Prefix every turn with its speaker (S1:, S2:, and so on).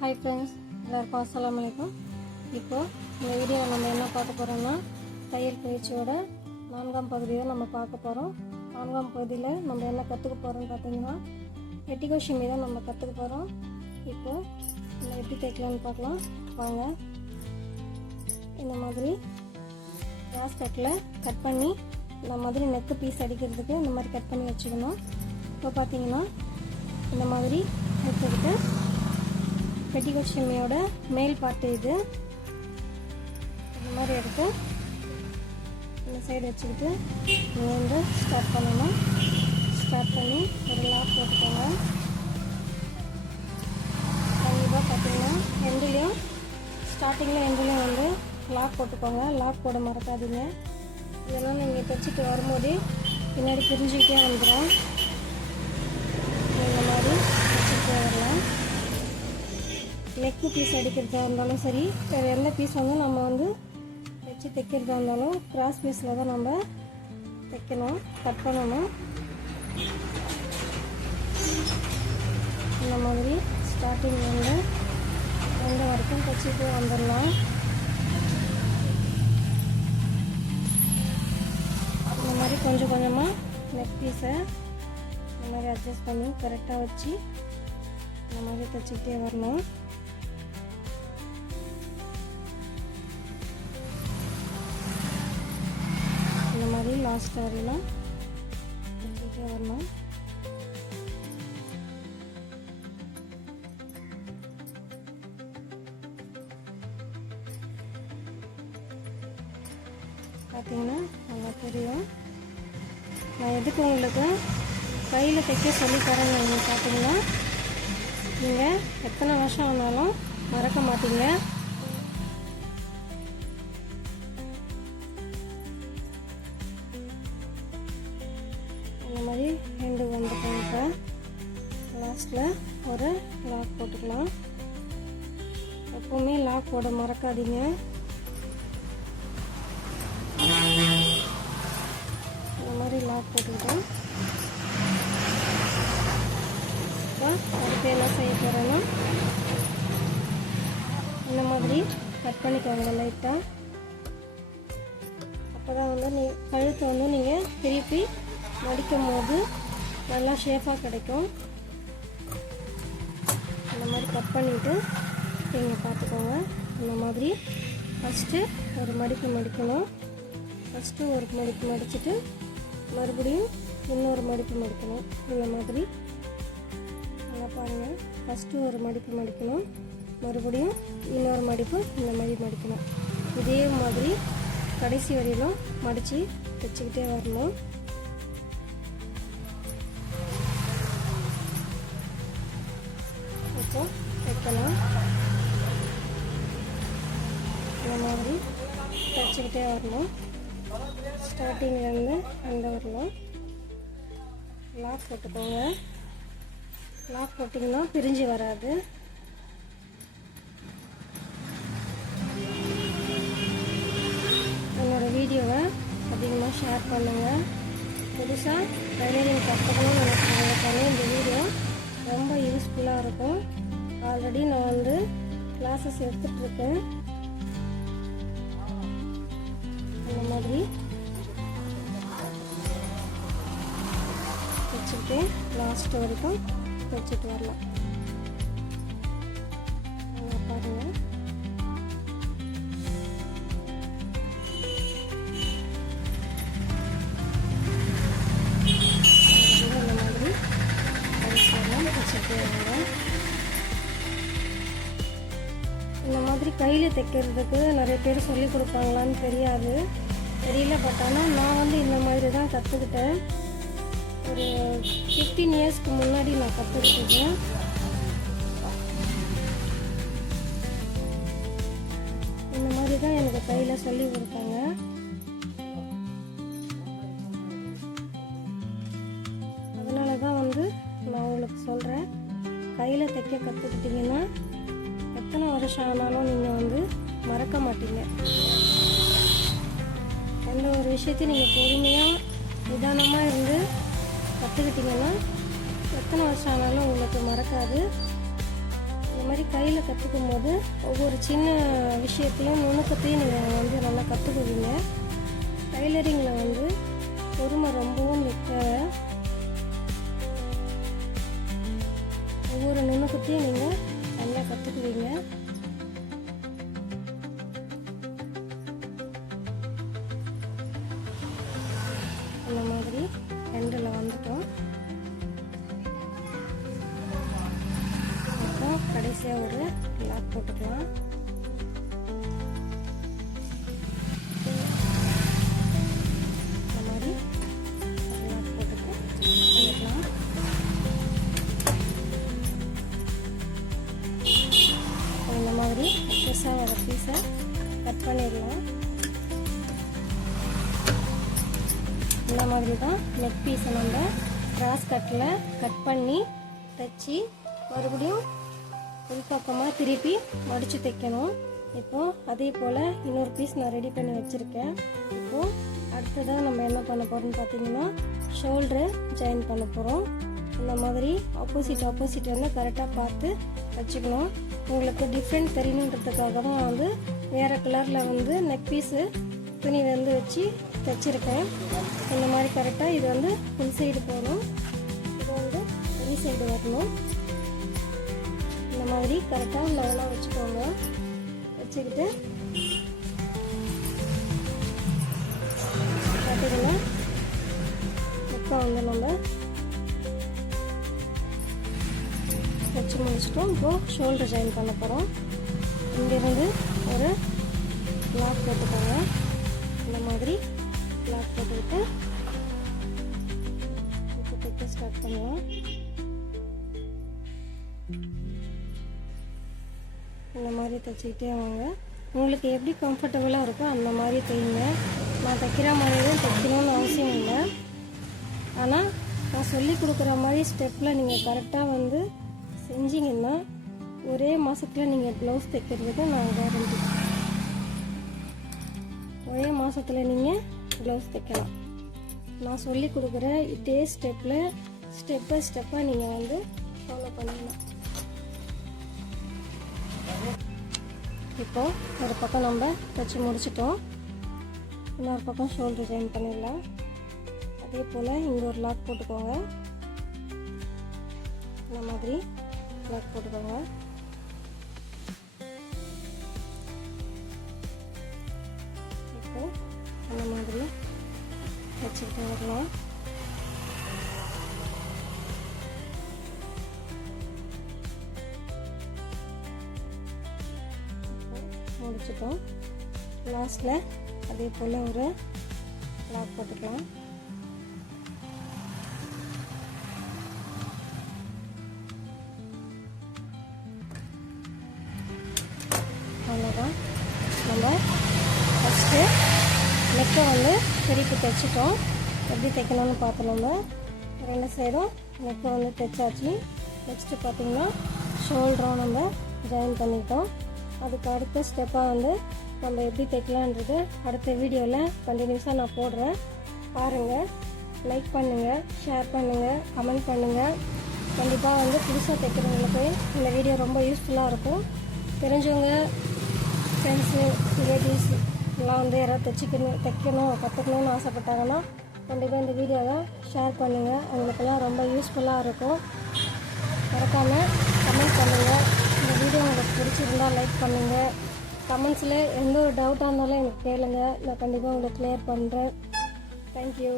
S1: Hi friends எல்லாருக்கும் அஸ்லாம் வலைக்கும் இப்போது இந்த வீடியோவில் நம்ம என்ன பார்க்க போகிறோம்னா தையல் பயிற்சியோட நான்காம் பகுதியை நம்ம பார்க்க போகிறோம் நான்காம் பகுதியில் நம்ம என்ன கற்றுக்க போகிறோம்னு பார்த்தீங்கன்னா எட்டிகோஷிமி தான் நம்ம கற்றுக்க போகிறோம் இப்போது நம்ம எப்படி தைக்கலாம்னு பார்க்கலாம். வாங்க. இந்த மாதிரி கிராஸ் கட்டில் கட் பண்ணி இந்த மாதிரி நெக்கு பீஸ் அடிக்கிறதுக்கு இந்த மாதிரி கட் பண்ணி வச்சுக்கணும். இப்போ பார்த்தீங்கன்னா இந்த மாதிரி எடுத்துக்கிட்டு பெட்டிகோட் ஷிம்மியோட மேல் பார்ட்டு இது. இந்த மாதிரி எடுத்து இந்த சைடு வச்சுக்கிட்டு நீங்கள் வந்து ஸ்டார்ட் பண்ணணும். ஸ்டார்ட் பண்ணி ஒரு லாக் போட்டுக்கோங்க. கண்டிப்பாக பார்த்தீங்கன்னா எண்டுலேயும் ஸ்டார்டிங்கில் எண்டுலேயும் வந்து லாக் போட்டுக்கோங்க. லாக் போட மறக்காதீங்க. இதெல்லாம் நீங்கள் தைச்சிட்டு வரும்போதே பின்னாடி பிரிஞ்சுக்கிட்டே வந்துடும் இந்த மாதிரி தைச்சிக்கிட்டே வரலாம். நெக்கு பீஸ் அடிக்கிறதா இருந்தாலும் சரி வேறு எந்த பீஸ் வந்து நம்ம வந்து வச்சு தைக்கிறதா இருந்தாலும் கிராஸ் பீஸில் தான் நம்ம தைக்கணும் கட் பண்ணணும். இந்த மாதிரி ஸ்டார்டிங் வந்து எந்த வரைக்கும் தைச்சிட்டு வந்துடலாம். இந்த மாதிரி கொஞ்சம் கொஞ்சமாக நெக் பீஸை இந்த மாதிரி அட்ஜஸ்ட் பண்ணி கரெக்டாக வச்சு இந்த மாதிரி தைச்சிக்கிட்டே வரணும். லாஸ்ட் வரையிலும் தைச்சிக்கிட்டே வரணும் பார்த்தீங்கன்னா நல்லா தெரியும் நான் எதுக்கு உங்களுக்கு கையில் தைக்க சொல்லி தரேன்னு நீங்கள் பார்த்தீங்கன்னா நீங்கள் எத்தனை வருஷம் ஆனாலும் மறக்க மாட்டீங்க போட மறக்காதீங்க. இந்த மாதிரி லாக் போட்டுக்கிட்டோம் அடுத்து என்ன செய்ய போகிறேன்னா இந்த மாதிரி கட் பண்ணிக்கோங்க லைட்டாக அப்போ தான் வந்து நீ கழுத்தை வந்து நீங்கள் திருப்பி மடிக்கும் போது நல்லா ஷேஃபாக கிடைக்கும். இந்த மாதிரி கட் பண்ணிவிட்டு நீங்கள் பார்த்துக்கோங்க இந்த மாதிரி. ஃபஸ்ட்டு ஒரு மடிப்பு மடிக்கணும். ஃபஸ்ட்டு ஒரு மடிப்பு மடிச்சுட்டு மறுபடியும் இன்னொரு மடிப்பு மடிக்கணும். இந்த மாதிரி. நல்லா பாருங்கள் ஃபஸ்ட்டு ஒரு மடிப்பு மடிக்கணும். மறுபடியும் இன்னொரு மடிப்பு இந்த மாதிரி மடிக்கணும். இதே மாதிரி கடைசி வரையிலும் மடித்து தைச்சிக்கிட்டே வரணும். தைச்சிக்கிட்டே வரணும். ஸ்டார்டிங்லேருந்து அந்த வரணும். லாக் போட்டுக்கோங்க. லாக் போட்டிங்கன்னா பிரிஞ்சு வராது. என்னோடய வீடியோவை அதிகமாக ஷேர் பண்ணுங்கள் புதுசாக டைலரிங் கற்றுக்கணும்னு நினைக்கிறவங்களுக்கான இந்த வீடியோ ரொம்ப யூஸ்ஃபுல்லாக இருக்கும். ஆல்ரெடி நான் வந்து கிளாஸஸ் எடுத்துகிட்ருக்கேன் இந்த மாதிரி. தைச்சிட்டு லாஸ்ட் வரைக்கும் வச்சுட்டு வரலாம். மாதிரி தைக்கிறதுக்கு நிறைய பேர் சொல்லி கொடுப்பாங்களான்னு தெரியாது. தெரியல பட் ஆனால் நான் வந்து இந்த மாதிரி தான் கற்றுக்கிட்டேன் ஒரு ஃபிஃப்டீன் இயர்ஸ்க்கு முன்னாடி நான் கற்றுக்கிட்டேன் இந்த மாதிரி தான் எனக்கு கையில் சொல்லி கொடுத்தாங்க. அதனால தான் வந்து நான் உங்களுக்கு சொல்கிறேன் கையில் தைக்க கற்றுக்கிட்டிங்கன்னா எத்தனை வருஷம் ஆனாலும் நீங்கள் வந்து மறக்க மாட்டீங்க. எந்த ஒரு விஷயத்தையும் நீங்கள் பொறுமையாக நிதானமாக இருந்து கற்றுக்கிட்டிங்கன்னா எத்தனை வருஷம் ஆனாலும் உங்களுக்கு மறக்காது. இந்த மாதிரி கையில் கற்றுக்கும் போது ஒவ்வொரு சின்ன விஷயத்தையும் நுணுக்கத்தையும் நீங்கள் வந்து நல்லா கற்றுக்குவீங்க டைலரிங்கில் வந்து பொறுமை ரொம்பவும் மிக்க ஒவ்வொரு நுணுக்கத்தையும் நீங்கள் கடைசியாக ஒரு லாக் போட்டுக்கலாம். இந்த மாதிரி ஒரு லாக் பண்ணிக்கலாம் இந்த மாதிரி எக்ஸஸாக வர பீஸை கட் பண்ணிடலாம். இந்த மாதிரி தான் நெக் பீஸை நம்ம கிராஸ் கட்டில் கட் பண்ணி தைச்சி மறுபடியும் உள்பக்கமாக திருப்பி மடித்து தைக்கணும். இப்போது அதே போல் இன்னொரு பீஸ் நான் ரெடி பண்ணி வச்சுருக்கேன். இப்போது அடுத்ததாக நம்ம என்ன பண்ண போகிறோம்னு பார்த்தீங்கன்னா ஷோல்டரை ஜாயின் பண்ண போகிறோம் இந்த மாதிரி ஆப்போசிட் ஆப்போசிட் வந்து கரெக்டாக பார்த்து வச்சுக்கணும். உங்களுக்கு டிஃப்ரெண்ட் தெரியணுன்றதுக்காக தான் வந்து வேறு கலரில் வந்து நெக் பீஸு துணி வந்து வச்சு தைச்சிருக்கேன். இந்த மாதிரி கரெக்டாக இது வந்து ஃபுல் சைடு போகணும். இது வந்து வெளி சைடு வரணும். மாதிரி கரெக்டாக லெவலாக வச்சுக்கோங்க. வச்சுக்கிட்டு பார்த்தீங்கன்னா இப்போ வந்து நம்ம வச்சு முடிச்சிட்டோம். இப்போது ஷோல்டர் ஜாயின் பண்ண போகிறோம் இங்கேருந்து ஒரு லாக் போட்டுக்கோங்க. இந்த மாதிரி லாக் போட்டுக்கிட்டு இப்போ தைக்க ஸ்டார்ட் பண்ணுவோம். அந்த மாதிரி தைச்சிக்கிட்டே வாங்க. உங்களுக்கு எப்படி கம்ஃபர்டபுளாக இருக்கோ அந்த மாதிரி தைங்க. நான் தைக்கிற மாதிரி தான் தைக்கணும்னு அவசியம் இல்லை. ஆனால் நான் சொல்லி கொடுக்குற மாதிரி ஸ்டெப்பில் நீங்கள் கரெக்டாக வந்து செஞ்சீங்கன்னா ஒரே மாதத்தில் நீங்கள் ப்ளவுஸ் தைக்கிறதுக்கு நான் கேரண்டி ஒரே மாதத்தில் நீங்கள் ப்ளவுஸ் தைக்கலாம். நான் சொல்லி கொடுக்குற இதே ஸ்டெப்பில் ஸ்டெப் பை ஸ்டெப்பாக நீங்கள் வந்து ஃபாலோ பண்ணணும் இப்போ ஒரு பக்கம் நம்ம தைச்சி முடிச்சிட்டோம். இன்னொரு பக்கம் ஷோல்டர் ஜாயின் பண்ணிடலாம். அதே போல் இங்கே ஒரு லாக் போட்டுக்கோங்க. இந்த மாதிரி லாக் போட்டுக்கோங்க. இப்போ அந்த மாதிரி வச்சுக்கிட்டு வரலாம். முடிச்சிட்டோம். லாஸ்டில் அதே போல் ஒரு லாக் போட்டுக்கலாம். அவ்வளோதான் நம்ம ஃபஸ்ட்டு நெக்கை வந்து திருப்பி தைச்சிட்டோம். எப்படி தைக்கணும்னு பார்த்தோம் நம்ம ரெண்டு சைடும் நெக்கை வந்து தைச்சாச்சு. நெக்ஸ்ட்டு பார்த்தீங்கன்னா ஷோல்டரும் நம்ம ஜாயின் பண்ணிட்டோம். அதுக்கு அடுத்த ஸ்டெப்பாக வந்து நம்ம எப்படி தைக்கலான்றது அடுத்த வீடியோவில் கண்டினியூஸாக நான் போடுறேன். பாருங்கள் லைக் பண்ணுங்கள் ஷேர் பண்ணுங்கள் கமெண்ட் பண்ணுங்கள் கண்டிப்பாக வந்து புதுசாக தைக்கிறவங்களுக்கு இந்த வீடியோ ரொம்ப யூஸ்ஃபுல்லாக இருக்கும். தெரிஞ்சவங்க ஃப்ரெண்ட்ஸு ரிலேட்டிவ்ஸ் எல்லாம் வந்து யாராவது தைச்சிக்கணும் தைக்கணும் கற்றுக்கணும்னு ஆசைப்பட்டாங்கன்னா கண்டிப்பாக இந்த வீடியோவை ஷேர் பண்ணுங்கள் அவங்களுக்கெல்லாம் ரொம்ப யூஸ்ஃபுல்லாக இருக்கும். மறக்காமல் கமெண்ட் பண்ணுங்கள் வீடியோ உங்களுக்கு பிடிச்சிருந்தா லைக் பண்ணுங்கள் கமெண்ட்ஸில் எந்த ஒரு டவுட்டாக இருந்தாலும் எனக்கு கேளுங்கள் நான் கண்டிப்பாக உங்களுக்கு கிளியர் பண்ணுறேன் தேங்க்யூ